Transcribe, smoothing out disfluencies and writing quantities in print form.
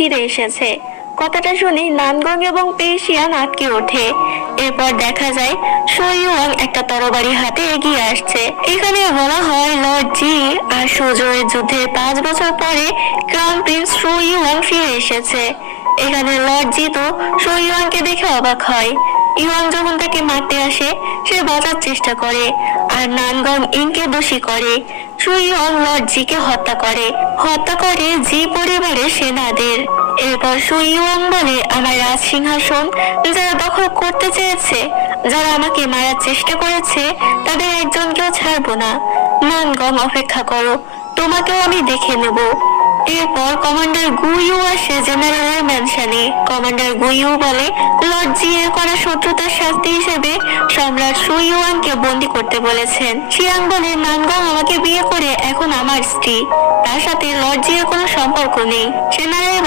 ফিরে এসেছে। কথাটা শুনে নানগং এবং পেশিয়ান আটকে ওঠে। এরপর দেখা যায় সুইওয়াং একটা তরবারি হাতে এগিয়ে আসছে। এখানে বলা হয় লর্ড জি আর সুজোয়ের যুদ্ধের 5 বছর পরে ক্রাউন প্রিন্স সুইওয়াং ফিরে এসেছে। এখানে লর্ড জি তো সুইওয়াংকে দেখে অবাক হয়। ইওয়াং যখন তাকে মারতে আসে সে বাঁচার চেষ্টা করে আর নানগং ইংকে দোষী করে। সুইওয়াং লর্ড জিকে হত্যা করে জি পরিবারের সেনাদের। এরপর সুইওয়াং বলে, আমার রাজ সিংহাসন যারা দখল করতে চেয়েছে, যারা আমাকে মারার চেষ্টা করেছে, তাদের একজনকেও ছাড়বো না। নানগং অপেক্ষা করো, তোমাকেও আমি দেখে নেব। এরপর কমান্ডার গুইউ আসে জেনারেলের ম্যানশনে। কমান্ডার গুইউ বলে, লর্ড জি এর করা শত্রুতার শাস্তি হিসেবে সম্রাট সুইওয়াংকে বন্দি করতে বলেছেন। শিয়াং বলে, নানগং আমাকে বিয়ে করে এখন আমার স্ত্রী, তার সাথে লর্ড জি এর কোনো সম্পর্ক নেই। জেনারেল